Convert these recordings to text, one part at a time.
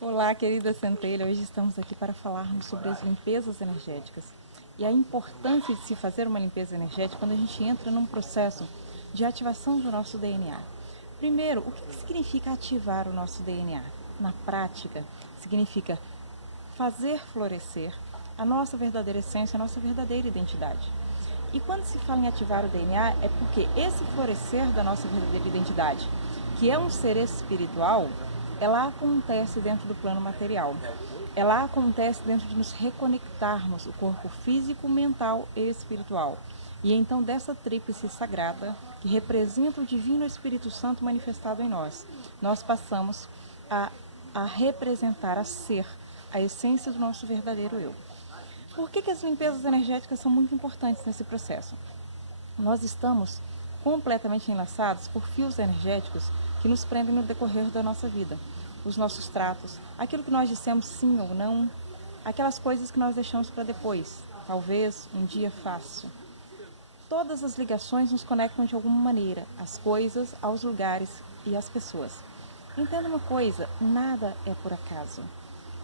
Olá, querida centelha. Hoje estamos aqui para falarmos sobre as limpezas energéticas e a importância de se fazer uma limpeza energética quando a gente entra num processo de ativação do nosso DNA. Primeiro, o que significa ativar o nosso DNA? Na prática, significa fazer florescer a nossa verdadeira essência, a nossa verdadeira identidade. E quando se fala em ativar o DNA, é porque esse florescer da nossa verdadeira identidade, que é um ser espiritual, ela acontece dentro do plano material. Ela acontece dentro de nos reconectarmos o corpo físico, mental e espiritual. E então dessa tríplice sagrada, que representa o Divino Espírito Santo manifestado em nós passamos a representar, a ser a essência do nosso verdadeiro eu. Por que as limpezas energéticas são muito importantes nesse processo? Nós estamos completamente enlaçados por fios energéticos que nos prendem no decorrer da nossa vida. Os nossos tratos, aquilo que nós dissemos sim ou não, aquelas coisas que nós deixamos para depois, talvez um dia fácil. Todas as ligações nos conectam de alguma maneira, as coisas, aos lugares e às pessoas. Entenda uma coisa, nada é por acaso.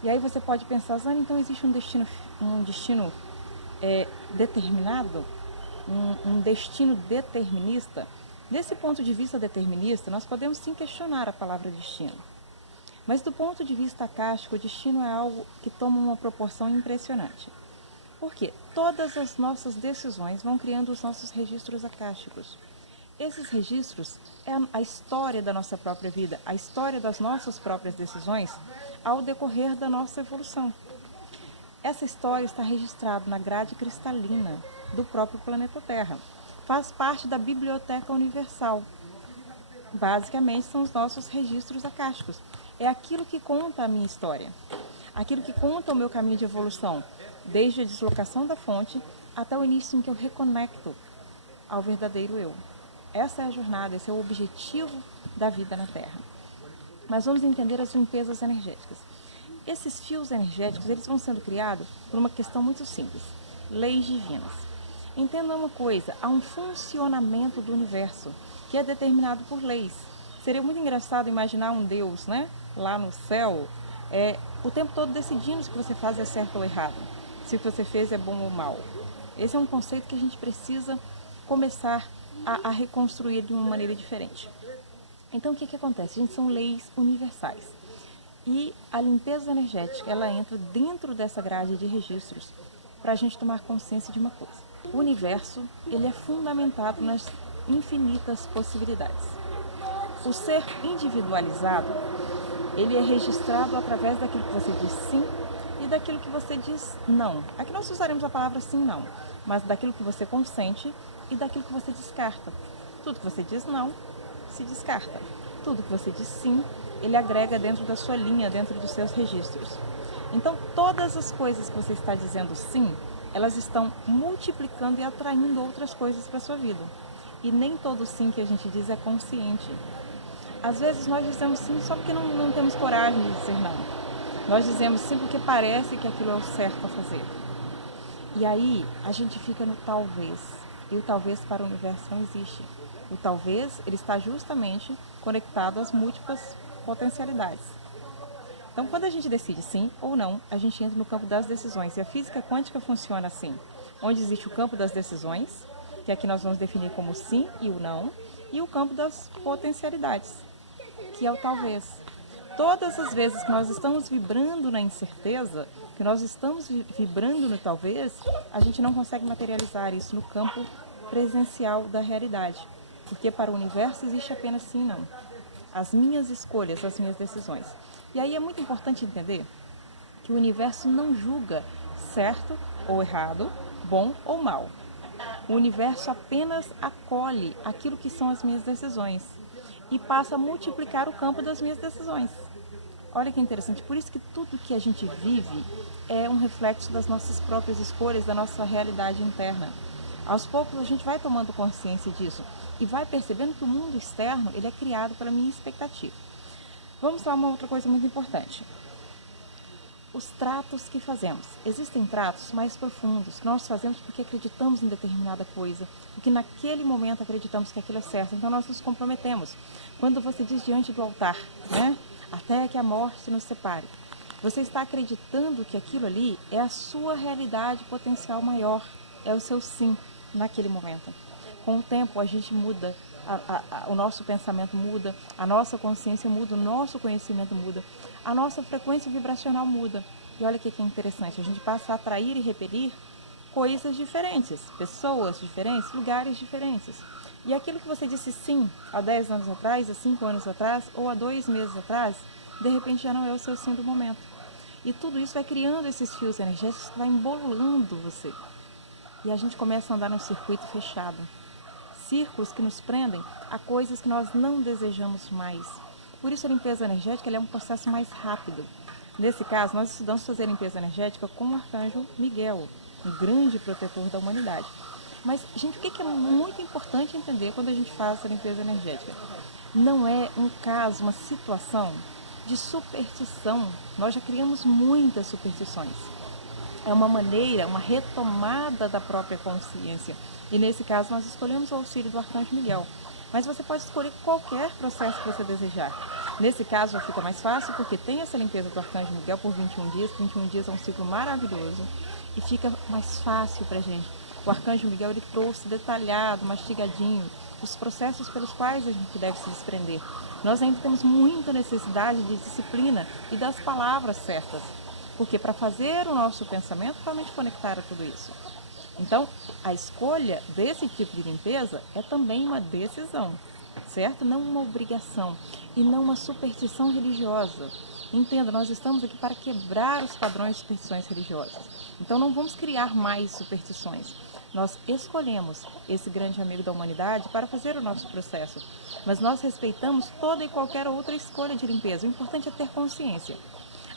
E aí você pode pensar, Zane, então existe um destino determinado? Um destino determinista? Desse ponto de vista determinista, nós podemos sim questionar a palavra destino. Mas do ponto de vista acástico, o destino é algo que toma uma proporção impressionante. Porque todas as nossas decisões vão criando os nossos registros acásticos. Esses registros é a história da nossa própria vida, a história das nossas próprias decisões ao decorrer da nossa evolução. Essa história está registrada na grade cristalina do próprio planeta Terra. Faz parte da Biblioteca Universal. Basicamente, são os nossos registros acásticos. É aquilo que conta a minha história, aquilo que conta o meu caminho de evolução, desde a deslocação da fonte até o início em que eu reconecto ao verdadeiro eu. Essa é a jornada, esse é o objetivo da vida na Terra. Mas vamos entender as limpezas energéticas. Esses fios energéticos, eles vão sendo criados por uma questão muito simples, leis divinas. Entenda uma coisa, há um funcionamento do universo que é determinado por leis. Seria muito engraçado imaginar um Deus, né, lá no céu, o tempo todo decidindo se o que você faz é certo ou errado, se o que você fez é bom ou mal. Esse é um conceito que a gente precisa começar a reconstruir de uma maneira diferente. Então, o que acontece? Gente, são leis universais. E a limpeza energética, ela entra dentro dessa grade de registros para a gente tomar consciência de uma coisa. O universo, ele é fundamentado nas infinitas possibilidades. O ser individualizado, ele é registrado através daquilo que você diz sim e daquilo que você diz não. Aqui nós usaremos a palavra sim não, mas daquilo que você consente e daquilo que você descarta. Tudo que você diz não, se descarta. Tudo que você diz sim, ele agrega dentro da sua linha, dentro dos seus registros. Então, todas as coisas que você está dizendo sim, elas estão multiplicando e atraindo outras coisas para a sua vida. E nem todo sim que a gente diz é consciente. Às vezes nós dizemos sim só porque não temos coragem de dizer não. Nós dizemos sim porque parece que aquilo é o certo a fazer. E aí a gente fica no talvez. E o talvez para o universo não existe. O talvez, ele está justamente conectado às múltiplas potencialidades. Então, quando a gente decide sim ou não, a gente entra no campo das decisões. E a física quântica funciona assim, onde existe o campo das decisões, que aqui nós vamos definir como sim e o não, e o campo das potencialidades, que é o talvez. Todas as vezes que nós estamos vibrando na incerteza, que nós estamos vibrando no talvez, a gente não consegue materializar isso no campo presencial da realidade. Porque para o universo existe apenas sim e não. As minhas escolhas, as minhas decisões. E aí é muito importante entender que o universo não julga certo ou errado, bom ou mal. O universo apenas acolhe aquilo que são as minhas decisões e passa a multiplicar o campo das minhas decisões. Olha que interessante, por isso que tudo que a gente vive é um reflexo das nossas próprias escolhas, da nossa realidade interna. Aos poucos a gente vai tomando consciência disso e vai percebendo que o mundo externo ele é criado pela minha expectativa. Vamos lá, uma outra coisa muito importante. Os tratos que fazemos. Existem tratos mais profundos que nós fazemos porque acreditamos em determinada coisa, porque naquele momento acreditamos que aquilo é certo, então nós nos comprometemos. Quando você diz diante do altar, né? Até que a morte nos separe. Você está acreditando que aquilo ali é a sua realidade potencial maior, é o seu sim naquele momento. Com o tempo a gente muda, o nosso pensamento muda, a nossa consciência muda, o nosso conhecimento muda, a nossa frequência vibracional muda. E olha o que é interessante, a gente passa a atrair e repelir coisas diferentes, pessoas diferentes, lugares diferentes. E aquilo que você disse sim há 10 anos atrás, há 5 anos atrás ou há 2 meses atrás, de repente já não é o seu sim do momento. E tudo isso vai criando esses fios energéticos que vai embolando você. E a gente começa a andar num circuito fechado. Círculos que nos prendem a coisas que nós não desejamos mais. Por isso a limpeza energética é um processo mais rápido. Nesse caso, nós estudamos fazer a limpeza energética com o Arcanjo Miguel, um grande protetor da humanidade. Mas, gente, o que é muito importante entender quando a gente faz essa limpeza energética? Não é um caso, uma situação de superstição. Nós já criamos muitas superstições. É uma maneira, uma retomada da própria consciência. E nesse caso nós escolhemos o auxílio do Arcanjo Miguel. Mas você pode escolher qualquer processo que você desejar. Nesse caso já fica mais fácil porque tem essa limpeza do Arcanjo Miguel por 21 dias. 21 dias é um ciclo maravilhoso e fica mais fácil pra gente. O Arcanjo Miguel ele trouxe detalhado, mastigadinho, os processos pelos quais a gente deve se desprender. Nós ainda temos muita necessidade de disciplina e das palavras certas. Porque para fazer o nosso pensamento realmente conectar a tudo isso. Então, a escolha desse tipo de limpeza é também uma decisão, certo? Não uma obrigação e não uma superstição religiosa. Entenda, nós estamos aqui para quebrar os padrões de superstições religiosas. Então, não vamos criar mais superstições. Nós escolhemos esse grande amigo da humanidade para fazer o nosso processo. Mas nós respeitamos toda e qualquer outra escolha de limpeza. O importante é ter consciência.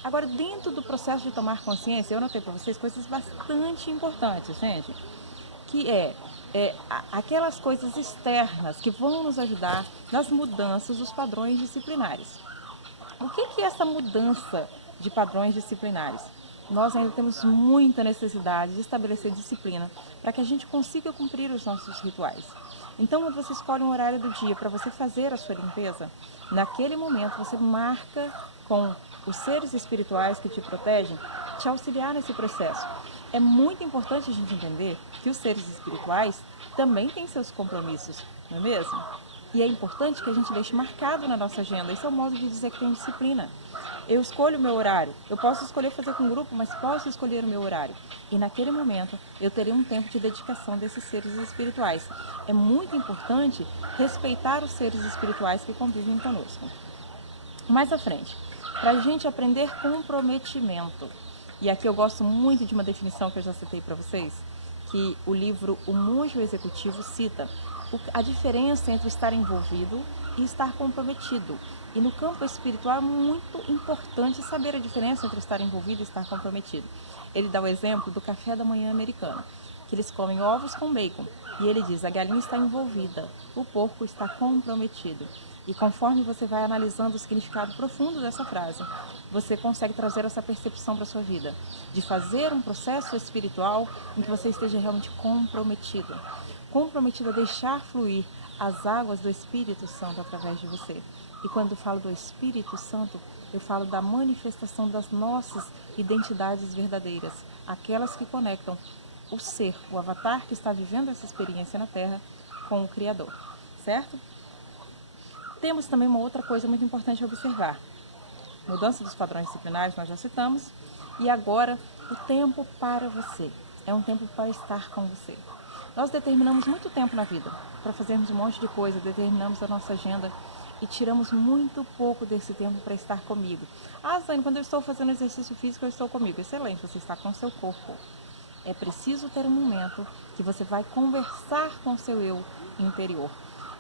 Agora, dentro do processo de tomar consciência, eu anotei para vocês coisas bastante importantes, gente, que aquelas coisas externas que vão nos ajudar nas mudanças dos padrões disciplinares. O que é essa mudança de padrões disciplinares? Nós ainda temos muita necessidade de estabelecer disciplina para que a gente consiga cumprir os nossos rituais. Então, quando você escolhe um horário do dia para você fazer a sua limpeza, naquele momento você marca com os seres espirituais que te protegem, te auxiliar nesse processo. É muito importante a gente entender que os seres espirituais também têm seus compromissos, não é mesmo? E é importante que a gente deixe marcado na nossa agenda. Esse é o modo de dizer que tem disciplina. Eu escolho o meu horário. Eu posso escolher fazer com grupo, mas posso escolher o meu horário. E naquele momento eu terei um tempo de dedicação desses seres espirituais. É muito importante respeitar os seres espirituais que convivem conosco. Mais à frente, para a gente aprender comprometimento. E aqui eu gosto muito de uma definição que eu já citei para vocês, que o livro O Monge Executivo cita a diferença entre estar envolvido e estar comprometido. E no campo espiritual é muito importante saber a diferença entre estar envolvido e estar comprometido. Ele dá o exemplo do café da manhã americano, que eles comem ovos com bacon. E ele diz, a galinha está envolvida, o porco está comprometido. E conforme você vai analisando o significado profundo dessa frase, você consegue trazer essa percepção para a sua vida, de fazer um processo espiritual em que você esteja realmente comprometido. Comprometido a deixar fluir as águas do Espírito Santo através de você. E quando eu falo do Espírito Santo, eu falo da manifestação das nossas identidades verdadeiras, aquelas que conectam o ser, o avatar que está vivendo essa experiência na Terra com o Criador, certo? Temos também uma outra coisa muito importante a observar. Mudança dos padrões disciplinares, nós já citamos. E agora, o tempo para você. É um tempo para estar com você. Nós determinamos muito tempo na vida para fazermos um monte de coisa, determinamos a nossa agenda e tiramos muito pouco desse tempo para estar comigo. Ah, Zane, quando eu estou fazendo exercício físico, eu estou comigo. Excelente, você está com o seu corpo. É preciso ter um momento que você vai conversar com o seu eu interior.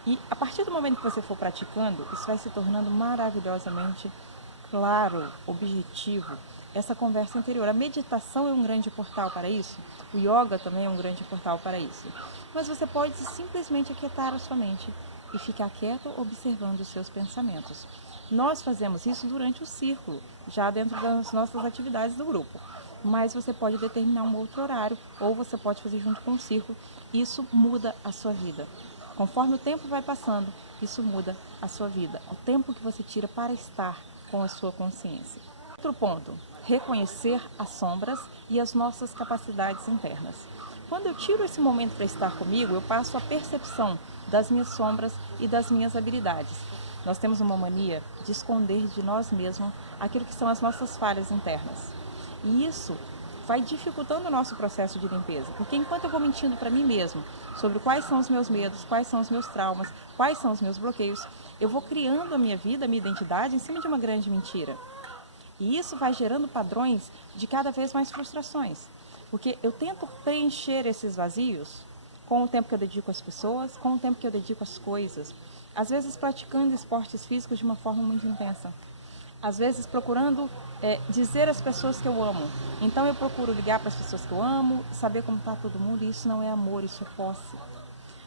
E a partir do momento que você for praticando, isso vai se tornando maravilhosamente claro, objetivo, essa conversa interior. A meditação é um grande portal para isso, o yoga também é um grande portal para isso. Mas você pode simplesmente aquietar a sua mente e ficar quieto observando os seus pensamentos. Nós fazemos isso durante o círculo, já dentro das nossas atividades do grupo. Mas você pode determinar um outro horário ou você pode fazer junto com o círculo. Isso muda a sua vida. Conforme o tempo vai passando, isso muda a sua vida. O tempo que você tira para estar com a sua consciência. Outro ponto, reconhecer as sombras e as nossas capacidades internas. Quando eu tiro esse momento para estar comigo, eu passo a percepção das minhas sombras e das minhas habilidades. Nós temos uma mania de esconder de nós mesmos aquilo que são as nossas falhas internas. E isso vai dificultando o nosso processo de limpeza, porque enquanto eu vou mentindo para mim mesmo sobre quais são os meus medos, quais são os meus traumas, quais são os meus bloqueios, eu vou criando a minha vida, a minha identidade em cima de uma grande mentira. E isso vai gerando padrões de cada vez mais frustrações. Porque eu tento preencher esses vazios com o tempo que eu dedico às pessoas, com o tempo que eu dedico às coisas. Às vezes praticando esportes físicos de uma forma muito intensa. Às vezes procurando dizer às pessoas que eu amo. Então eu procuro ligar para as pessoas que eu amo, saber como está todo mundo, e isso não é amor, isso é posse.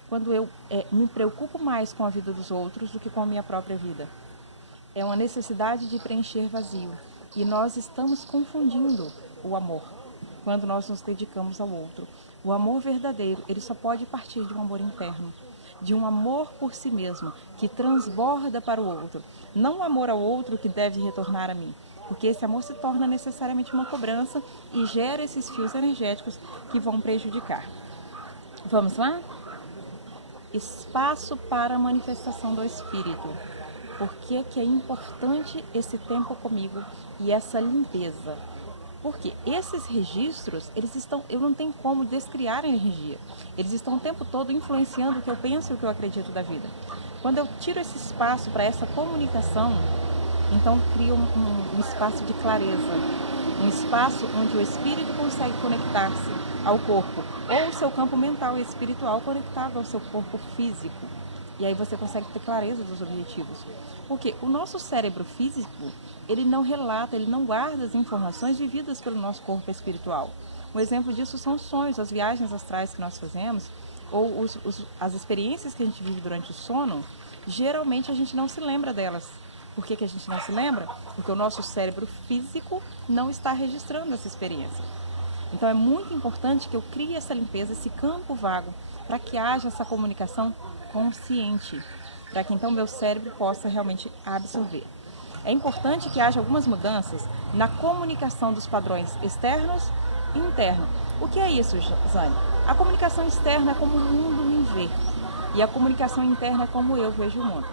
Quando eu me preocupo mais com a vida dos outros do que com a minha própria vida. É uma necessidade de preencher vazio. E nós estamos confundindo o amor quando nós nos dedicamos ao outro. O amor verdadeiro, ele só pode partir de um amor interno, de um amor por si mesmo, que transborda para o outro. Não o amor ao outro que deve retornar a mim, porque esse amor se torna necessariamente uma cobrança e gera esses fios energéticos que vão prejudicar. Vamos lá? Espaço para a manifestação do Espírito. Por que é importante esse tempo comigo e essa limpeza? Porque esses registros, eu não tenho como descriar a energia. Eles estão o tempo todo influenciando o que eu penso e o que eu acredito da vida. Quando eu tiro esse espaço para essa comunicação, então crio um espaço de clareza. Um espaço onde o espírito consegue conectar-se ao corpo, ou o seu campo mental e espiritual conectado ao seu corpo físico. E aí você consegue ter clareza dos objetivos. Porque o nosso cérebro físico, ele não relata, ele não guarda as informações vividas pelo nosso corpo espiritual. Um exemplo disso são os sonhos, as viagens astrais que nós fazemos, ou as experiências que a gente vive durante o sono. Geralmente a gente não se lembra delas. Por que a gente não se lembra? Porque o nosso cérebro físico não está registrando essa experiência. Então é muito importante que eu crie essa limpeza, esse campo vago, para que haja essa comunicação consciente, para que então meu cérebro possa realmente absorver. É importante que haja algumas mudanças na comunicação dos padrões externos e internos. O que é isso, Zane? A comunicação externa é como o mundo me vê e a comunicação interna é como eu vejo o mundo.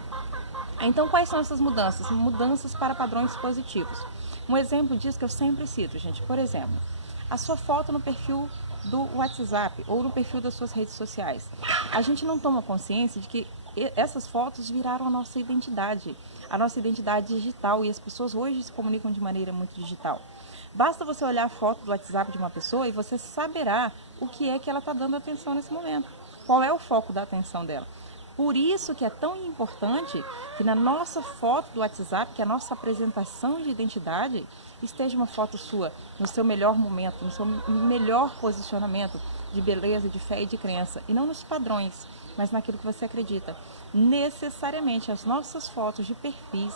Então, quais são essas mudanças? Mudanças para padrões positivos. Um exemplo disso que eu sempre cito, gente, por exemplo, a sua foto no perfil do WhatsApp ou no perfil das suas redes sociais. A gente não toma consciência de que essas fotos viraram a nossa identidade digital, e as pessoas hoje se comunicam de maneira muito digital. Basta você olhar a foto do WhatsApp de uma pessoa e você saberá o que é que ela está dando atenção nesse momento, qual é o foco da atenção dela. Por isso que é tão importante que na nossa foto do WhatsApp, que a nossa apresentação de identidade esteja uma foto sua no seu melhor momento, no seu melhor posicionamento de beleza, de fé e de crença, e não nos padrões, mas naquilo que você acredita. Necessariamente as nossas fotos de perfis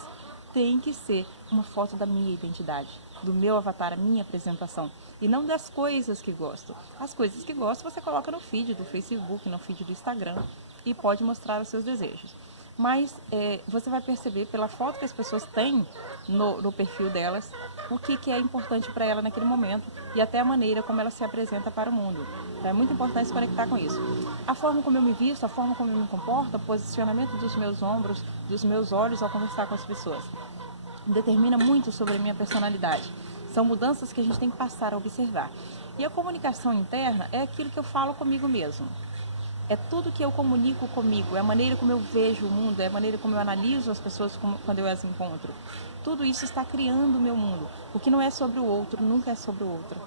têm que ser uma foto da minha identidade, do meu avatar, a minha apresentação, e não das coisas que gosto. As coisas que gosto você coloca no feed do Facebook, no feed do Instagram, e pode mostrar os seus desejos. Mas você vai perceber pela foto que as pessoas têm no perfil delas o que é importante para ela naquele momento e até a maneira como ela se apresenta para o mundo. Então, é muito importante se conectar com isso. A forma como eu me visto, a forma como eu me comporto, o posicionamento dos meus ombros, dos meus olhos ao conversar com as pessoas, determina muito sobre a minha personalidade. São mudanças que a gente tem que passar a observar. E a comunicação interna é aquilo que eu falo comigo mesmo. É tudo que eu comunico comigo, é a maneira como eu vejo o mundo, é a maneira como eu analiso as pessoas quando eu as encontro. Tudo isso está criando o meu mundo, porque não é sobre o outro, nunca é sobre o outro.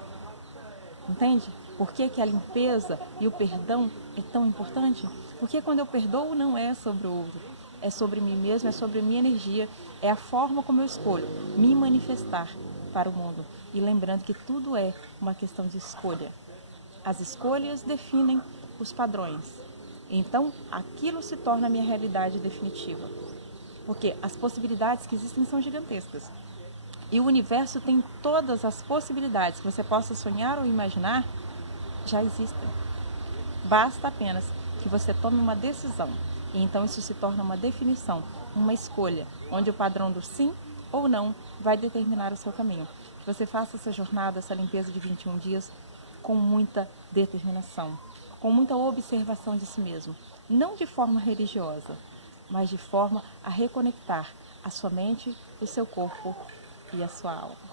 Entende? Por que a limpeza e o perdão é tão importante? Porque quando eu perdoo não é sobre o outro, é sobre mim mesmo, é sobre a minha energia, é a forma como eu escolho me manifestar para o mundo. E lembrando que tudo é uma questão de escolha. As escolhas definem os padrões. Então, aquilo se torna a minha realidade definitiva. Porque as possibilidades que existem são gigantescas. E o universo tem todas as possibilidades que você possa sonhar ou imaginar, já existem. Basta apenas que você tome uma decisão. E então isso se torna uma definição, uma escolha, onde o padrão do sim ou não vai determinar o seu caminho. Que você faça essa jornada, essa limpeza de 21 dias com muita determinação, com muita observação de si mesmo, não de forma religiosa, mas de forma a reconectar a sua mente, o seu corpo e a sua alma.